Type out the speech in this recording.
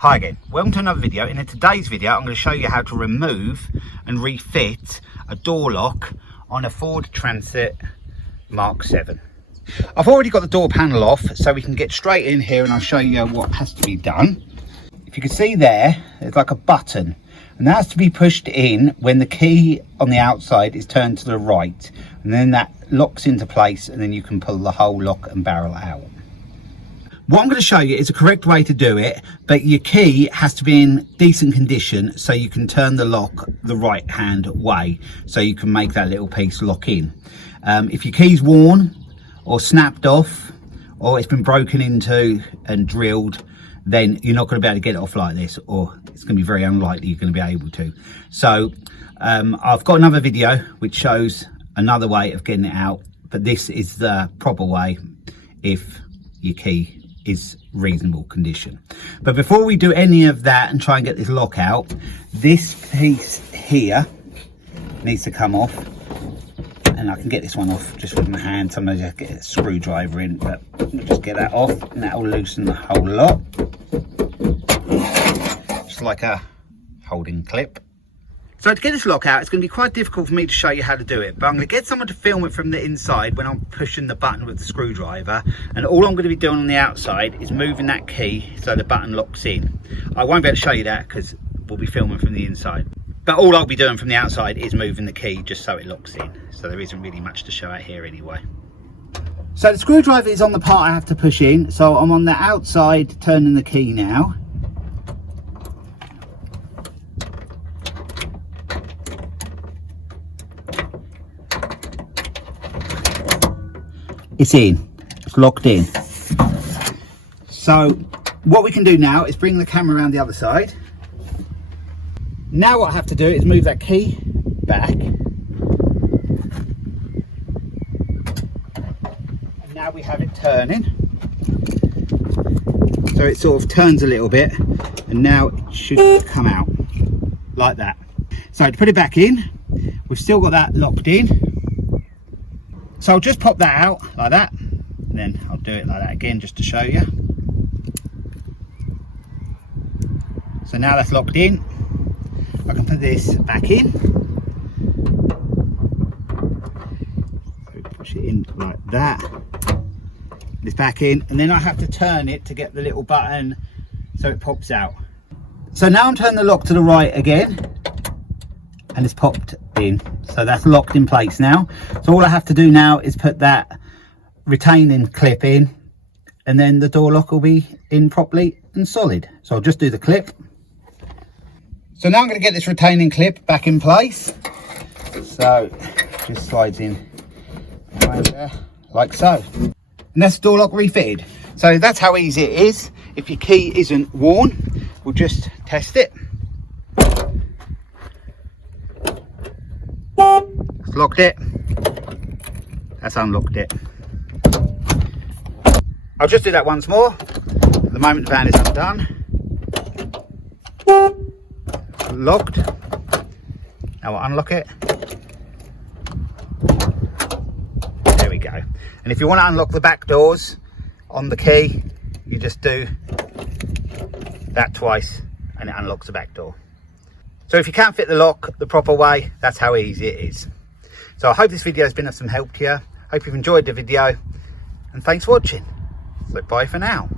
Hi again, welcome to another video. In today's video I'm going to show you how to remove and refit a door lock on a Ford Transit Mark 7. I've already got the door panel off so we can get straight in here and I'll show you what has to be done. If you can see there's like a button and that has to be pushed in when the key on the outside is turned to the right, and then that locks into place and then you can pull the whole lock and barrel out. What I'm going to show you is a correct way to do it, but your key has to be in decent condition so you can turn the lock the right hand way so you can make that little piece lock in. If your key's worn or snapped off or it's been broken into and drilled, then you're not going to be able to get it off like this, or it's going to be very unlikely you're going to be able to. So I've got another video which shows another way of getting it out, but this is the proper way if your key is reasonable condition. But before we do any of that and try and get this lock out, this piece here needs to come off, and I can get this one off just with my hand. Sometimes you have to get a screwdriver in, but we'll just get that off and that will loosen the whole lot, just like a holding clip. So to get this lock out, it's going to be quite difficult for me to show you how to do it, but I'm going to get someone to film it from the inside when I'm pushing the button with the screwdriver, and all I'm going to be doing on the outside is moving that key so the button locks in. I won't be able to show you that because we'll be filming from the inside, but all I'll be doing from the outside is moving the key just so it locks in, so there isn't really much to show out here anyway. So the screwdriver is on the part I have to push in, so I'm on the outside turning the key now. It's in, it's locked in. So what we can do now is bring the camera around the other side. Now what I have to do is move that key back. And now we have it turning. So it sort of turns a little bit and now it should come out like that. So to put it back in, we've still got that locked in. So I'll just pop that out like that, and then I'll do it like that again just to show you. So now that's locked in, I can put this back in. So push it in like that, this back in, and then I have to turn it to get the little button so it pops out. So now I'm turning the lock to the right again, and it's popped in, so that's locked in place now. So all I have to do now is put that retaining clip in, and then the door lock will be in properly and solid. So I'll just do the clip. So now I'm going to get this retaining clip back in place, so it just slides in right there like so, and that's the door lock refitted. So that's how easy it is. If your key isn't worn, we'll just test it. Locked it, that's unlocked it. I'll just do that once more. At the moment the van is undone, locked. Now I'll unlock it. There we go. And if you want to unlock the back doors on the key, you just do that twice and it unlocks the back door. So if you can't fit the lock the proper way, that's how easy it is. So I hope this video has been of some help to you. Hope you've enjoyed the video, and thanks for watching. So bye for now.